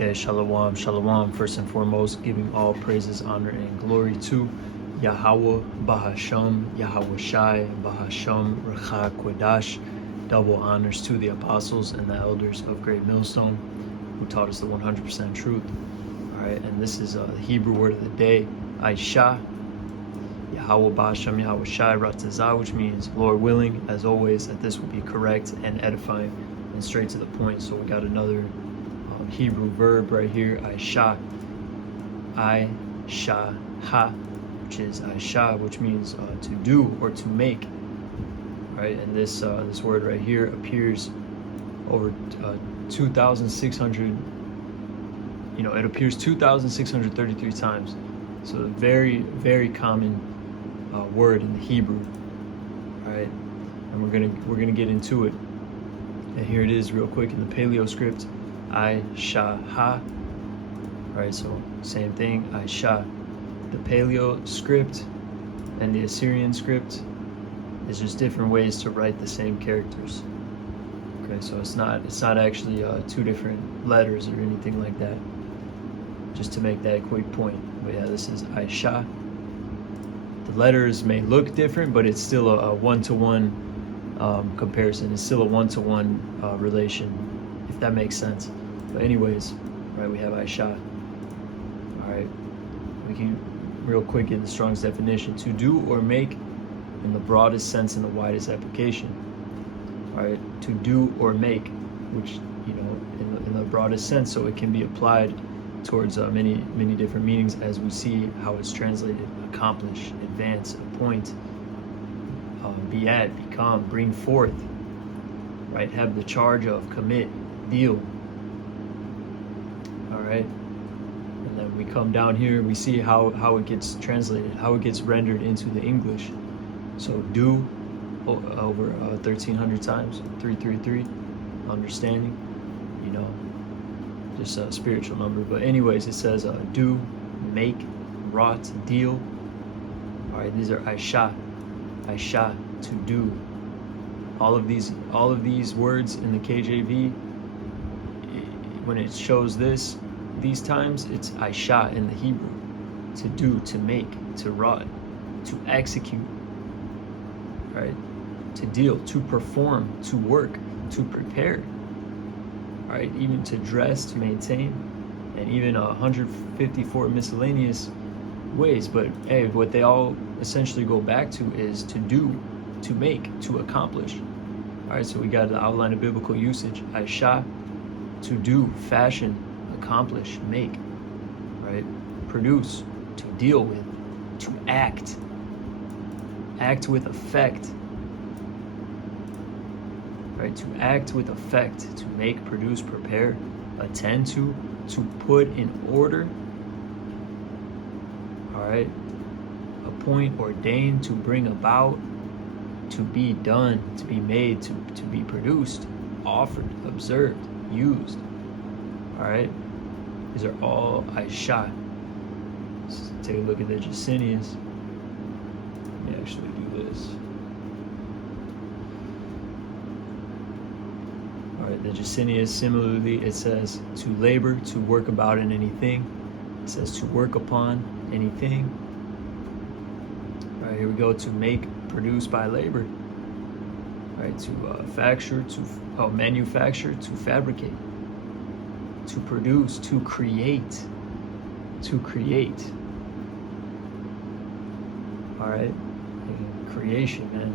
Okay, shalom, shalom. First and foremost, giving all praises, honor, and glory to Yahweh, Bahasham, Yahweh Shai, Bahasham, Recha Kodash. Double honors to the apostles and the elders of Great Millstone who taught us the 100% truth. All right, and this is the Hebrew word of the day, ISHAH, Yahweh Bahasham, Yahweh Shai, Ratazah, which means Lord willing, as always, that this will be correct and edifying and straight to the point. So we got another Hebrew verb right here, ISHAH, ISHAH, which is ISHAH, which means to do or to make, right? And this word right here appears over 2,600. It appears 2,633 times. So a very, very common word in the Hebrew, right? And we're gonna get into it. And here it is, real quick, in the Paleo script. ISHAH, right? So same thing, ISHAH. The Paleo script and the Assyrian script is just different ways to write the same characters. Okay, so it's not actually two different letters or anything like that. Just to make that quick point. But yeah, this is ISHAH. The letters may look different, but it's still a one-to-one comparison. It's still a one-to-one relation, if that makes sense. But anyways, right, we have ISHAH. All right, we can real quick get the Strong's definition: to do or make in the broadest sense and the widest application. All right, to do or make, which in the broadest sense, so it can be applied towards many different meanings, as we see how it's translated: accomplish, advance, appoint, be at, become, bring forth, right, have the charge of, commit, deal. All right, and then we come down here, we see how it gets translated, how it gets rendered into the English. So do over 1,300 times, 333, understanding, just a spiritual number. But anyways, it says do, make, wrought, deal. All right, these are ISHAH, to do. All of these words in the KJV, when it shows these times, it's ISHAH in the Hebrew: to do, to make, to wrought, to execute, right, to deal, to perform, to work, to prepare, right, even to dress, to maintain, and even 154 miscellaneous ways. But hey, what they all essentially go back to is to do, to make, to accomplish. All right, so we got the outline of biblical usage: ISHAH, to do, fashion, accomplish, make, right, produce, to deal with, to act with effect, right, to act with effect, to make, produce, prepare, attend to put in order, all right, appoint, ordain, to bring about, to be done, to be made, to be produced, offered, observed, used. All right, these are all ISHAH. Let's take a look at the Jacinius. Let me actually do this. All right, the Jacinius, similarly, it says to labor, to work about in anything. It says to work upon anything. All right, here we go: to make, produce by labor. Right, to manufacture, to fabricate, to produce, to create. All right, and creation, man,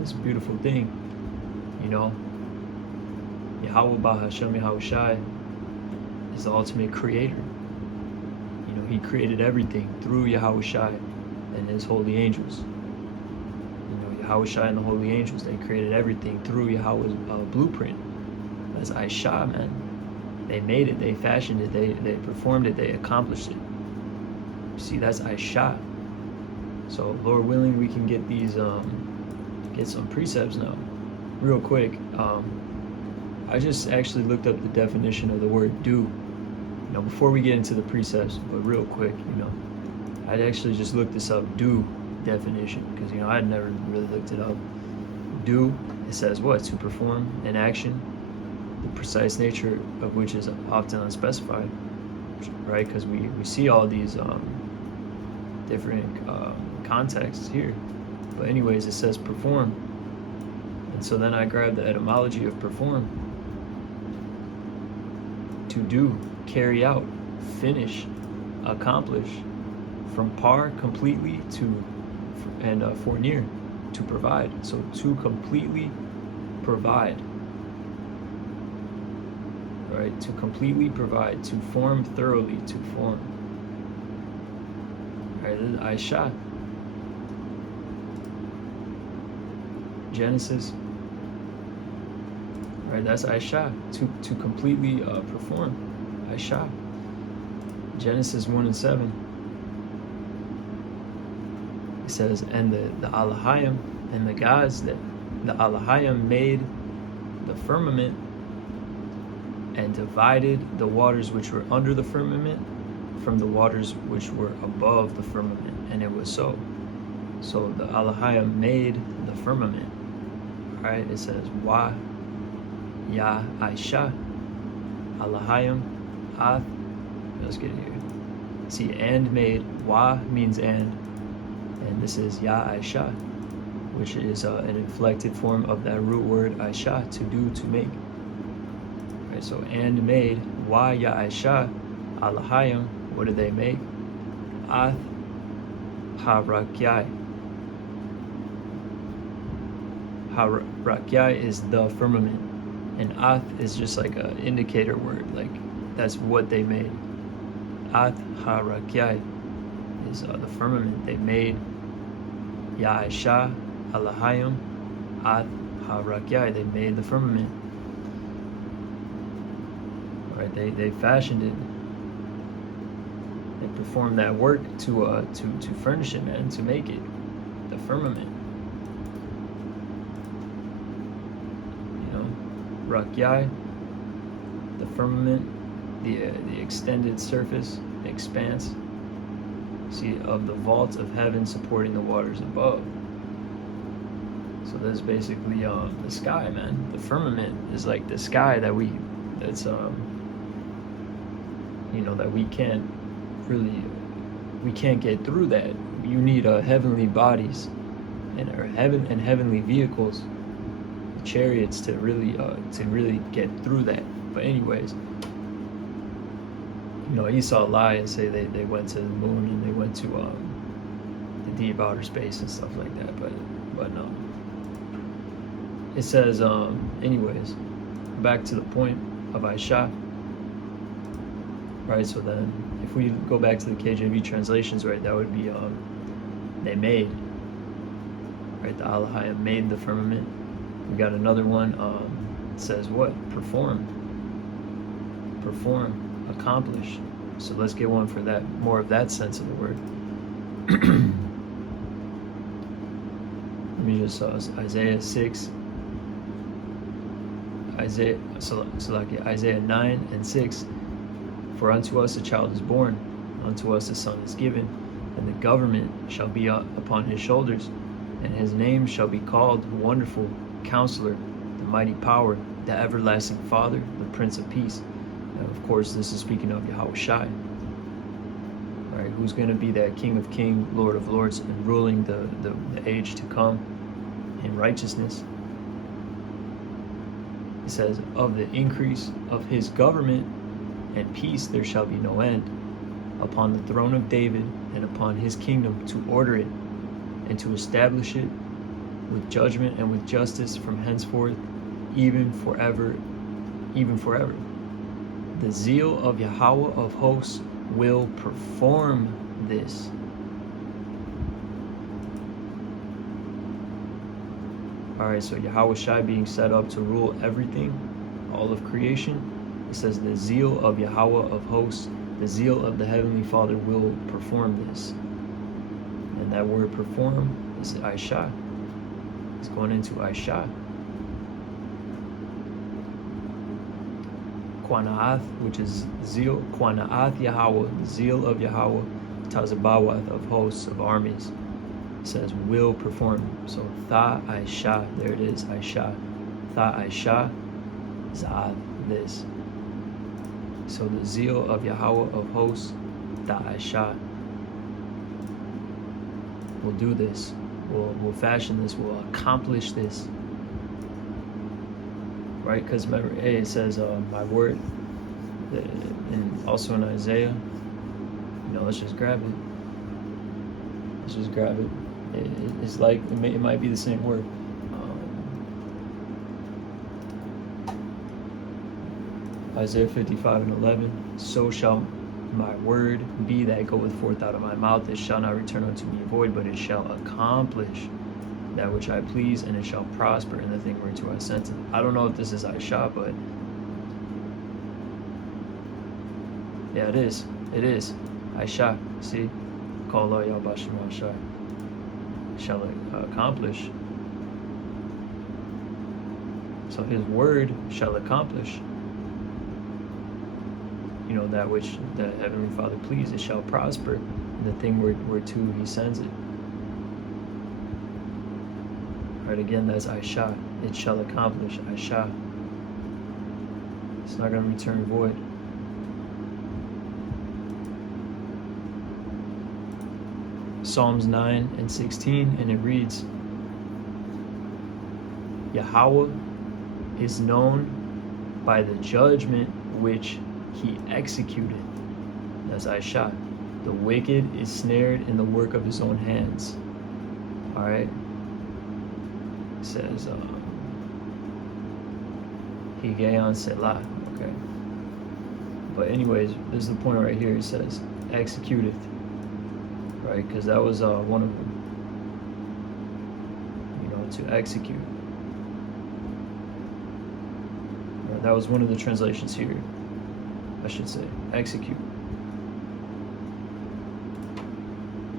it's a beautiful thing. Yahweh Bahasham, Yahweh Shai is the ultimate creator. He created everything through Yahweh Shai and his holy angels. Yahweh Shai and the holy angels, they created everything through Yahweh's blueprint. That's ISHAH, man. They made it, they fashioned it, they performed it, they accomplished it. See, that's ISHAH. So Lord willing, we can get these get some precepts now. Real quick, I just actually looked up the definition of the word do, before we get into the precepts. But real quick, I actually just looked this up, do definition, because I'd never really looked it up. Do, it says what? To perform an action, the precise nature of which is often unspecified, right? Because we see all these different contexts here. But anyways, it says perform. And so then I grabbed the etymology of perform. To do, carry out, finish, accomplish, from par, completely, to, and for near, to provide. So to completely provide, right? To completely provide, to form thoroughly, to form. All right, this is ISHAH. Genesis. Right, that's ISHAH, to completely perform. ISHAH. Genesis 1:7. It says, and the Elohim and the gods that the Elohim made the firmament and divided the waters which were under the firmament from the waters which were above the firmament, and it was so. So the Elohim made the firmament. All right, it says Wa Ya ISHAH Elohim Ath. Let's get it here. See, and made. Wa means and this is Ya ISHAH, which is an inflected form of that root word ISHAH, to do, to make. Right, so and made. Wa Ya ISHAH Elohim. What did they make? Ath Harakyai. Harakyai is the firmament. And Ath is just like an indicator word, like that's what they made. Ath Harakyai is the firmament they made. Ya ISHAH Elohim Ath Harakyai, they made the firmament. Right, they fashioned it. They performed that work to furnish it, man, to make it, the firmament. Rakyai, the firmament, the extended surface, expanse, see, of the vault of heaven supporting the waters above. So that's basically the sky, man. The firmament is like the sky that we can't get through that. You need heavenly bodies and heavenly vehicles, chariots, to really get through that. But anyways, Esau lie and say they went to the moon and they went to the deep outer space and stuff like that, but no. It says anyways, back to the point of ISHAH, right? So then if we go back to the KJV translations, right, that would be they made, right? The Elohim made the firmament. We got another one, it says what? Perform, accomplish. So let's get one for that, more of that sense of the word. Let me just Isaiah 6, Isaiah 9 and 6. For unto us a child is born, unto us a son is given, and the government shall be upon his shoulders, and his name shall be called Wonderful Counselor, the Mighty Power, the Everlasting Father, the Prince of Peace. And of course, this is speaking of Yahushai, right? Who's going to be that King of Kings, Lord of Lords, and ruling the age to come in righteousness. It says, of the increase of his government and peace there shall be no end, upon the throne of David and upon his kingdom, to order it and to establish it with judgment and with justice from henceforth, even forever. The zeal of Yahweh of hosts will perform this. Alright, so Yahushai being set up to rule everything, all of creation. It says the zeal of Yahweh of hosts, the zeal of the Heavenly Father will perform this. And that word perform is ISHAH. It's going into ISHAH. Quana'ath, which is zeal. Quana'ath Yahweh, the zeal of Yahweh, Tazabawath of hosts, of armies. It says will perform. So Tha ISHAH, there it is, ISHAH. Tha ISHAH, Za'ath. this. So the zeal of Yahweh of hosts, the ISHAH, will do this. Will fashion this. Will accomplish this. Right? Because remember, it says, my word, and also in Isaiah. Let's just grab it. Let's just grab it. It's like it might be the same word. Isaiah 55:11. So shall my word be that goeth forth out of my mouth. It shall not return unto me void, but it shall accomplish that which I please, and it shall prosper in the thing whereto I sent it. I don't know if this is ISHAH, but yeah, it is. It is. ISHAH. See? Call Allah Yahbashim ISHAH. Shall accomplish. So his word shall accomplish. That which the Heavenly Father pleases, it shall prosper in the thing whereto he sends it. Right, again, that's ISHAH. It shall accomplish. ISHAH. It's not going to return void. Psalms 9:16, and it reads, Yahweh is known by the judgment which he executed. That's ISHAH. The wicked is snared in the work of his own hands. Alright? It says, Higayon Selah. Okay. But anyways, this is the point right here. It says, executeth. Right? Because that was one of them. To execute. Right, that was one of the translations here. I should say, execute.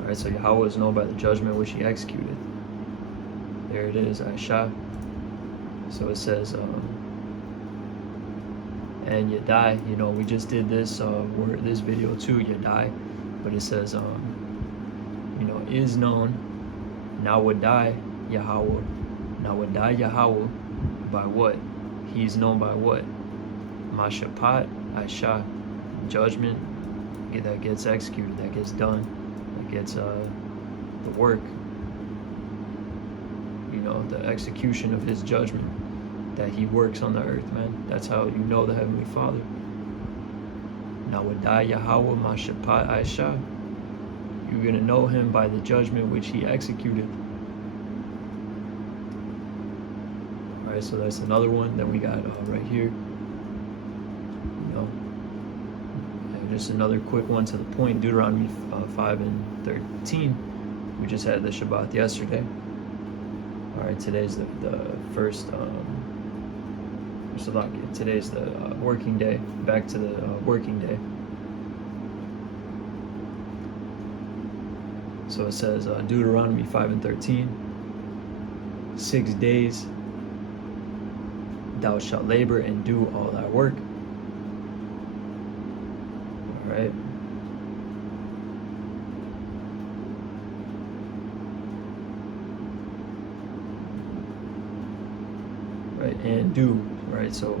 Alright, so Yahweh is known by the judgment which he executed. There it is, ISHAH. So it says, and Yadai, we just did this this video too, Yadai, but it says, is known, now would die Yahweh. Now would die Yahweh by what? He's known by what? Mashapat, ISHAH, judgment that gets executed, that gets done, that gets the work, the execution of his judgment that he works on the earth, man. That's how you know the Heavenly Father. Now would die Yahweh, Mashapat, ISHAH. You're going to know him by the judgment which he executed. Alright, so that's another one that we got right here. And just another quick one to the point, Deuteronomy 5:13. We just had the Shabbat yesterday. Alright, today's the first, today's the working day. Back to the working day. So it says, Deuteronomy 5:13, 6 days thou shalt labor and do all thy work. All right. Right, and do, right, so,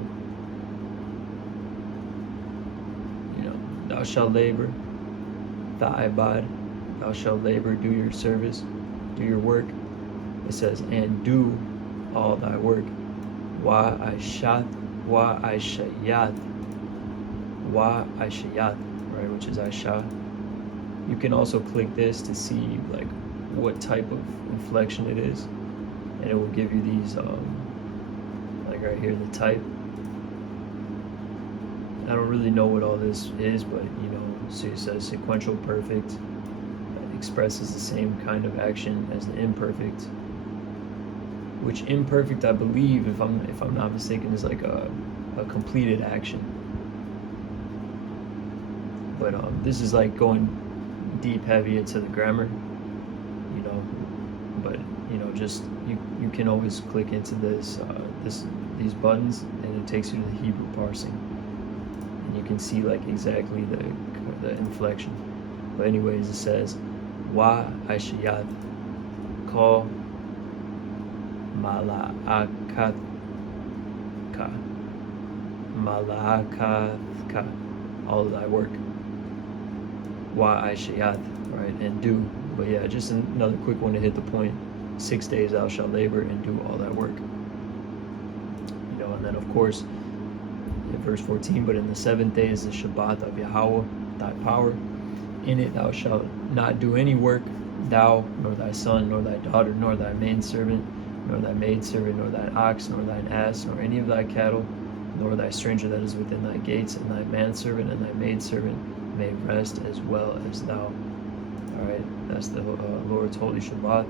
thou shalt labor, thy ibad, thou shalt labor, do your service, do your work. It says, and do all thy work. Wa ISHAH, right, which is ISHAH. You can also click this to see like what type of inflection it is, and it will give you these, like right here, the type. I don't really know what all this is, but so it says sequential perfect. Expresses the same kind of action as the imperfect, which imperfect, I believe, if I'm not mistaken, is like a completed action. But this is like going deep heavy into the grammar, but just you can always click into these buttons, and it takes you to the Hebrew parsing, and you can see like exactly the inflection. But anyways, it says, Wa ISHAH, Kol Mala'akatka, Malakathka, all of thy work. Wa ISHAH, right, and do. But yeah, just another quick one to hit the point. 6 days thou shalt labor and do all thy work. You know, and then of course, in verse 14, but in the 7th day is the Shabbat of Yahweh, thy power. In it thou shalt not do any work, thou, nor thy son, nor thy daughter, nor thy maidservant, nor thy maidservant, nor thine ox, nor thine ass, nor any of thy cattle, nor thy stranger that is within thy gates, and thy manservant and thy maidservant may rest as well as thou. Alright, that's the Lord's holy Shabbat.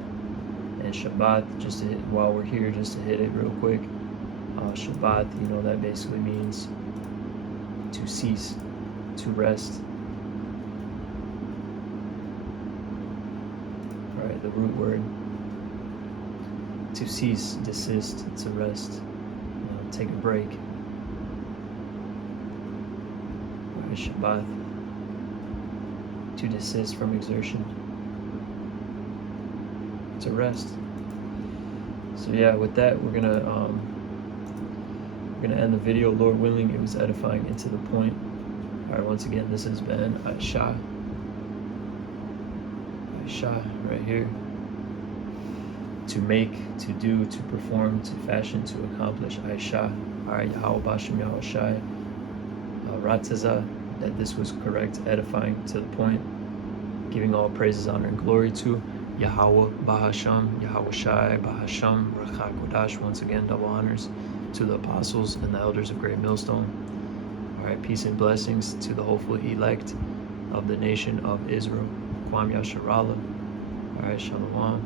And Shabbat, just to hit, while we're here, just to hit it real quick, Shabbat, you know, that basically means to cease, to rest. Right, the root word, to cease, desist, to rest, take a break. Right, Shabbat, to desist from exertion, to rest. So yeah, with that, we're gonna end the video. Lord willing, it was edifying and to the point. All right, once again, this has been ISHAH right here. To make, to do, to perform, to fashion, to accomplish. ISHAH. All right, Yahweh Bashem Yahweh Shai. Ratzaza, that this was correct, edifying, to the point. Giving all praises, honor, and glory to Yahweh Bahasham, Yahweh Shai, Bahasham, Rachak Kodash. Once again, double honors to the apostles and the elders of Great Millstone. All right, peace and blessings to the hopeful elect of the nation of Israel. Kwam Yasharallah. All right, Shalom.